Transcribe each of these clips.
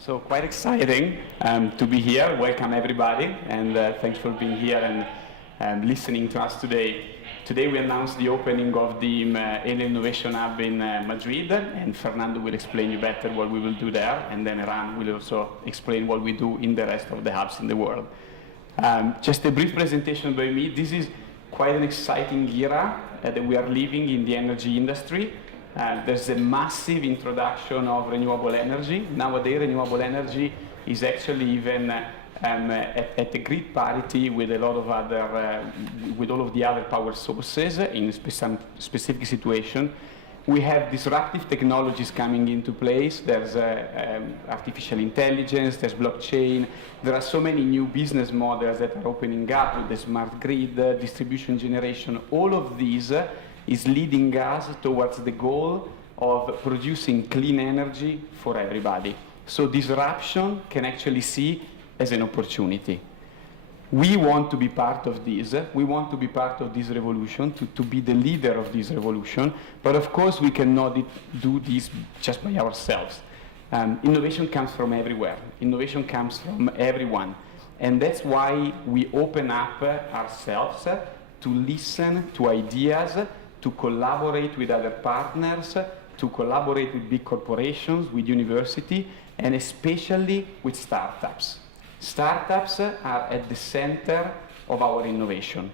So quite exciting to be here. Welcome everybody, and thanks for being here and listening to us today. Today we announced the opening of the ENEL Innovation Hub in Madrid, and Fernando will explain you better what we will do there, and then Eran will also explain what we do in the rest of the hubs in the world. Just a brief presentation by me. This is quite an exciting era that we are living in the energy industry. There's a massive introduction of renewable energy. Nowadays, renewable energy is actually even at a grid parity with a lot of other, with all of the other power sources in some specific situation. We have disruptive technologies coming into place. There's artificial intelligence, there's blockchain. There are so many new business models that are opening up with the smart grid, distribution generation. All of these is leading us towards the goal of producing clean energy for everybody. So disruption can actually see as an opportunity. We want to be part of this. We want to be part of this revolution, to be the leader of this revolution. But of course, we cannot do this just by ourselves. Innovation comes from everywhere. Innovation comes from everyone. And that's why we open up ourselves to listen to ideas, to collaborate with other partners, to collaborate with big corporations, with university, and especially with startups. Startups are at the center of our innovation.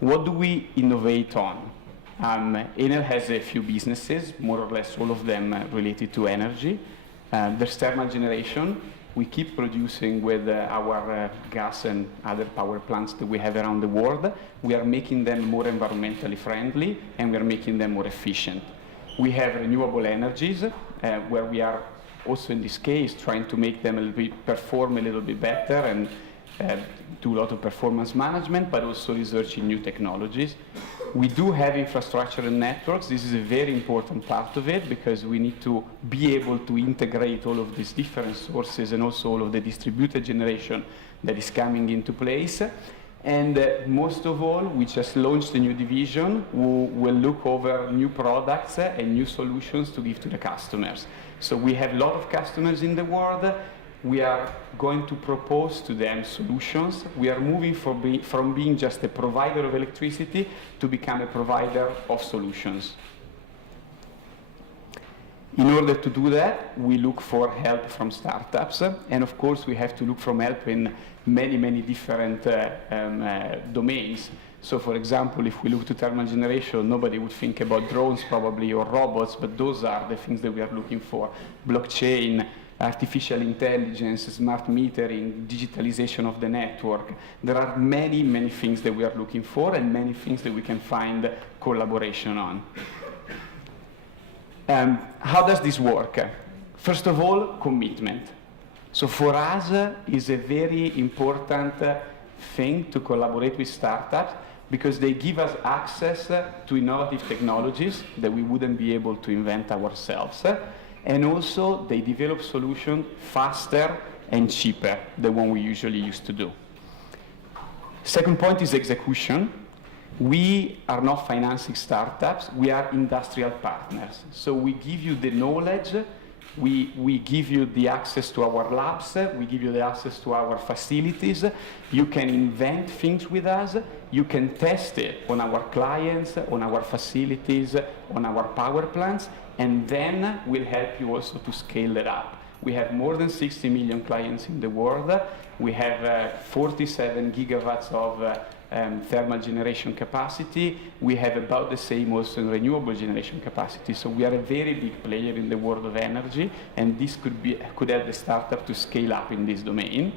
What do we innovate on? ENEL has a few businesses, more or less all of them related to energy. There's thermal generation. We keep producing with our gas and other power plants that we have around the world. We are making them more environmentally friendly, and we are making them more efficient. We have renewable energies, where we are also in this case trying to make them perform a little bit better and do a lot of performance management, but also researching new technologies. We do have infrastructure and networks. This is a very important part of it because we need to be able to integrate all of these different sources and also all of the distributed generation that is coming into place. And most of all, we just launched a new division who will look over new products and new solutions to give to the customers. So we have a lot of customers in the world. We are going to propose to them solutions. We are moving from being just a provider of electricity to become a provider of solutions. In order to do that, we look for help from startups. And of course, we have to look for help in many, many different domains. So for example, if we look to thermal generation, nobody would think about drones probably or robots, but those are the things that we are looking for. Blockchain, artificial intelligence, smart metering, digitalization of the network. There are many, many things that we are looking for and many things that we can find collaboration on. How does this work? First of all, commitment. So for us, it's a very important thing to collaborate with startups because they give us access to innovative technologies that we wouldn't be able to invent ourselves. And also, they develop solutions faster and cheaper than what we usually used to do. Second point is execution. We are not financing startups. We are industrial partners. So we give you the knowledge. We give you the access to our labs. We give you the access to our facilities. You can invent things with us. You can test it on our clients, on our facilities, on our power plants, and then we'll help you also to scale it up. We have more than 60 million clients in the world. We have 47 gigawatts of thermal generation capacity. We have about the same also in renewable generation capacity. So we are a very big player in the world of energy, and this could help the startup to scale up in this domain.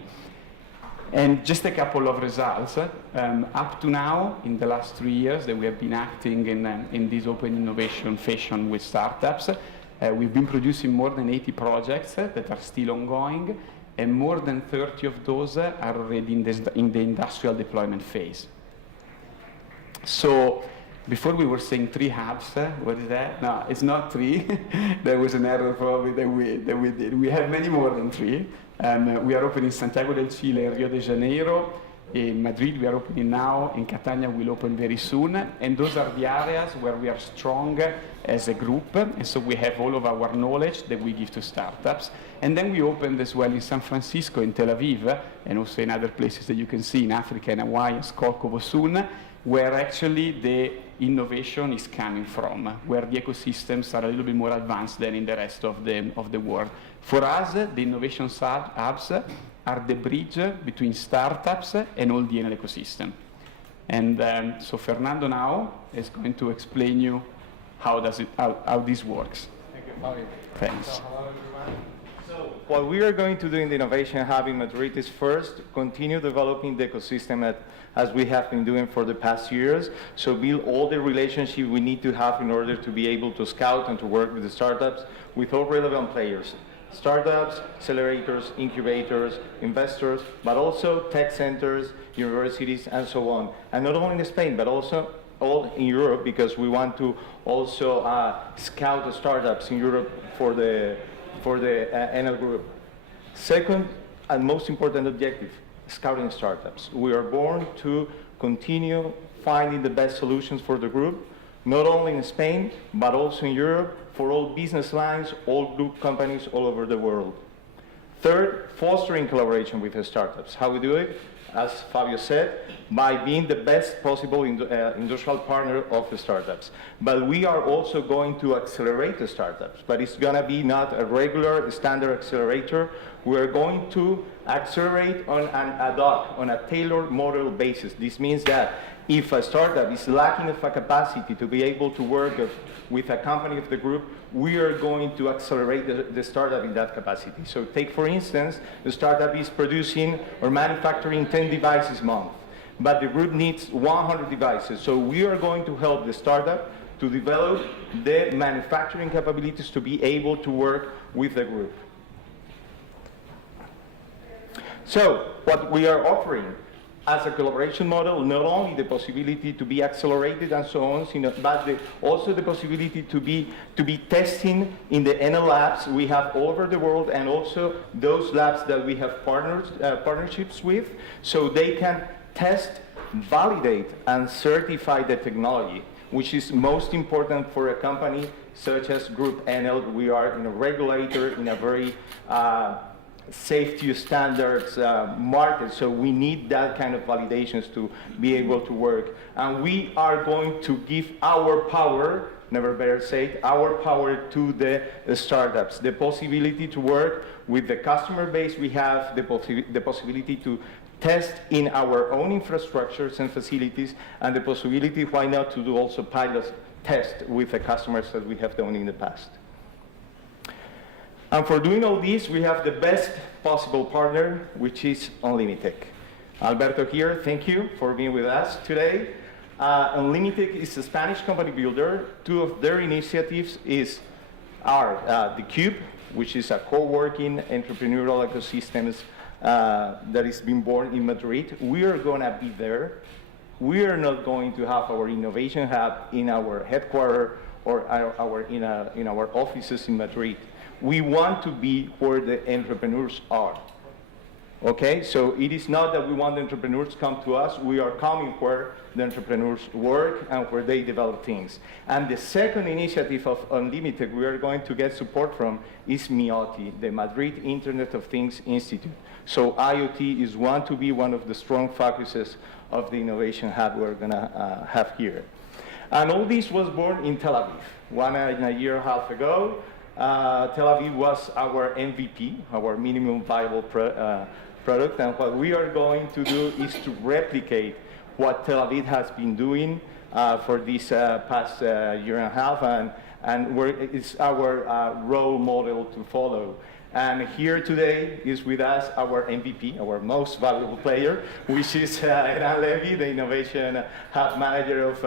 And just a couple of results. Up to now, in the last 3 years that we have been acting in this open innovation fashion with startups, we've been producing more than 80 projects that are still ongoing, and more than 30 of those are already in the industrial deployment phase. So before we were saying 3 hubs, what is that? No, it's not 3. There was an error probably that we did. We have many more than 3. We are opening Santiago del Chile, Rio de Janeiro, In Madrid, we are opening now. In Catania, we'll open very soon. And those are the areas where we are strong as a group. And so we have all of our knowledge that we give to startups. And then we opened as well in San Francisco, in Tel Aviv, and also in other places that you can see in Africa and Hawaii, Skolkovo soon, where actually the innovation is coming from, where the ecosystems are a little bit more advanced than in the rest of the world. For us, the innovation hubs are the bridge between startups and all the ENEL ecosystem. And so Fernando now is going to explain you how this works. Thank you, Fabio. Thanks. So, hello, everyone. So, what we are going to do in the Innovation Hub in Madrid is first continue developing the ecosystem as we have been doing for the past years. So build all the relationships we need to have in order to be able to scout and to work with the startups, with all relevant players. Startups, accelerators, incubators, investors, but also tech centers, universities, and so on. And not only in Spain, but also all in Europe, because we want to also scout the startups in Europe for the ENEL group. Second, and most important objective, scouting startups. We are born to continue finding the best solutions for the group, not only in Spain, but also in Europe, for all business lines, all group companies all over the world. Third, fostering collaboration with the startups. How we do it? As Fabio said, by being the best possible industrial partner of the startups. But we are also going to accelerate the startups, but it's gonna be not a regular standard accelerator. We're going to accelerate on an ad hoc, on a tailored model basis. This means that if a startup is lacking of a capacity to be able to work with a company of the group, we are going to accelerate the startup in that capacity. So take, for instance, the startup is producing or manufacturing 10 devices a month, but the group needs 100 devices. So we are going to help the startup to develop the manufacturing capabilities to be able to work with the group. So what we are offering as a collaboration model, not only the possibility to be accelerated and so on, but also the possibility to be testing in the ENEL labs we have all over the world, and also those labs that we have partnerships with, so they can test, validate, and certify the technology, which is most important for a company such as Group ENEL. We are in a regulator in a very safety standards market, so we need that kind of validations to be able to work. And we are going to give our power, never better said, our power to the startups, the possibility to work with the customer base we have, the possibility to test in our own infrastructures and facilities, and the possibility, why not, to do also pilot tests with the customers that we have done in the past. And for doing all this, we have the best possible partner, which is Unlimited. Alberto here, thank you for being with us today. Unlimited is a Spanish company builder. Two of their initiatives are the Cube, which is a co-working entrepreneurial ecosystems that is being born in Madrid. We are going to be there. We are not going to have our innovation hub in our headquarters or in our offices in Madrid. We want to be where the entrepreneurs are. Okay, so it is not that we want the entrepreneurs to come to us. We are coming where the entrepreneurs work and where they develop things. And the second initiative of Unlimited we are going to get support from is MIOTI, the Madrid Internet of Things Institute. So IoT is to be one of the strong focuses of the Innovation Hub we're going to have here. And all this was born in Tel Aviv, 1.5 years ago. Tel Aviv was our MVP, our minimum viable product, and what we are going to do is to replicate what Tel Aviv has been doing for this past year and a half, and it's our role model to follow. And here today is with us our MVP, our most valuable player, which is Eran Levy, the Innovation Hub Manager of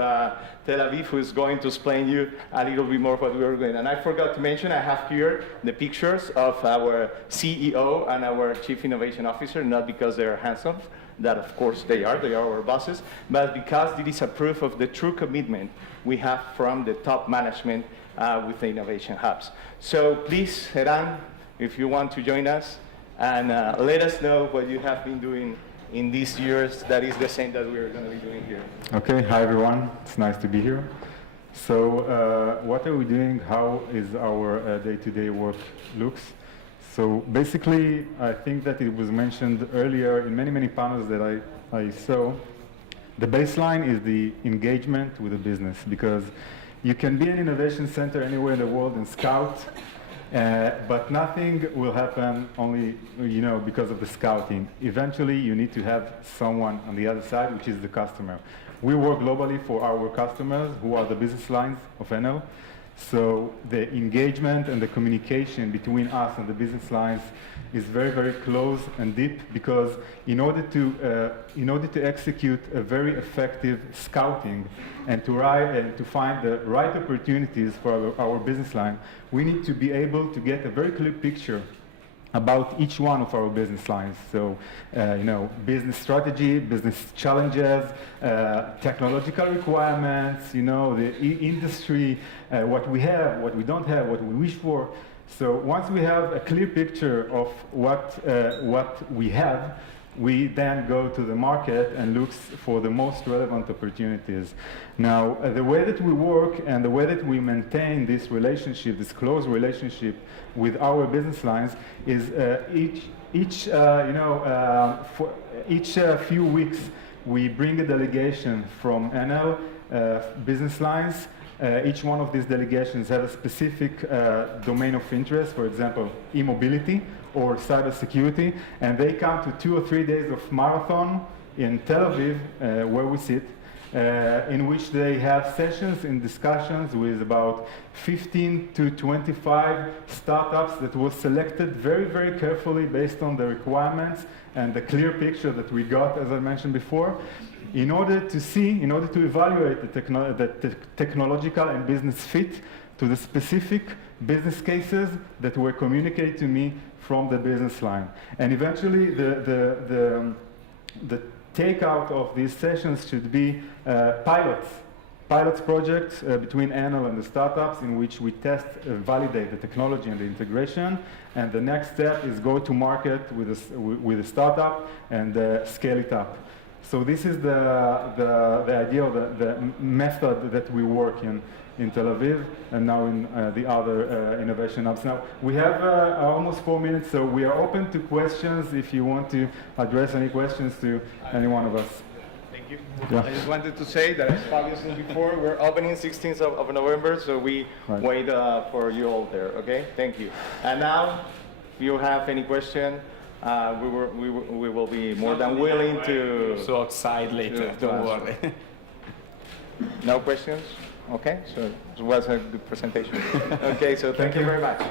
Tel Aviv, who is going to explain you a little bit more what we are doing. And I forgot to mention, I have here the pictures of our CEO and our Chief Innovation Officer, not because they are handsome, that of course they are our bosses, but because it is a proof of the true commitment we have from the top management with the Innovation Hubs. So please, Eran, if you want to join us, and let us know what you have been doing in these years that is the same that we're going to be doing here. Okay, hi everyone. It's nice to be here. So what are we doing? How is our day-to-day work looks? So basically, I think that it was mentioned earlier in many panels that I saw. The baseline is the engagement with the business, because you can be an innovation center anywhere in the world and scout, but nothing will happen only because of the scouting. Eventually, you need to have someone on the other side, which is the customer. We work globally for our customers, who are the business lines of ENEL. So the engagement and the communication between us and the business lines is very close and deep, because in order to execute a very effective scouting and to find the right opportunities for our business line, we need to be able to get a very clear picture about each one of our business lines. So, business strategy, business challenges, technological requirements, the industry, what we have, what we don't have, what we wish for. So once we have a clear picture of what we have, we then go to the market and look for the most relevant opportunities. Now, the way that we work and the way that we maintain this relationship, this close relationship with our business lines, is for each few weeks we bring a delegation from ENEL business lines. Each one of these delegations have a specific domain of interest, for example, e-mobility or cybersecurity, and they come to 2 or 3 days of marathon in Tel Aviv, where we sit, in which they have sessions and discussions with about 15 to 25 startups that was selected very carefully based on the requirements and the clear picture that we got, as I mentioned before, in order to evaluate the technological and business fit to the specific business cases that were communicated to me from the business line. And eventually, the takeout of these sessions should be pilots projects between ENEL and the startups, in which we test, validate the technology and the integration. And the next step is go to market with a startup and scale it up. So this is the idea of the method that we work in Tel Aviv and now in the other innovation hubs. Now, we have almost 4 minutes, so we are open to questions if you want to address any questions to any one of us. Thank you. Yeah. I just wanted to say that, as Fabio said before, we're opening 16th of November, so we wait for you all there, okay? Thank you. And now, if you have any question, we will be more than willing to... So outside later, don't worry. No questions? Okay, so it was a good presentation. Okay, so thank you very much.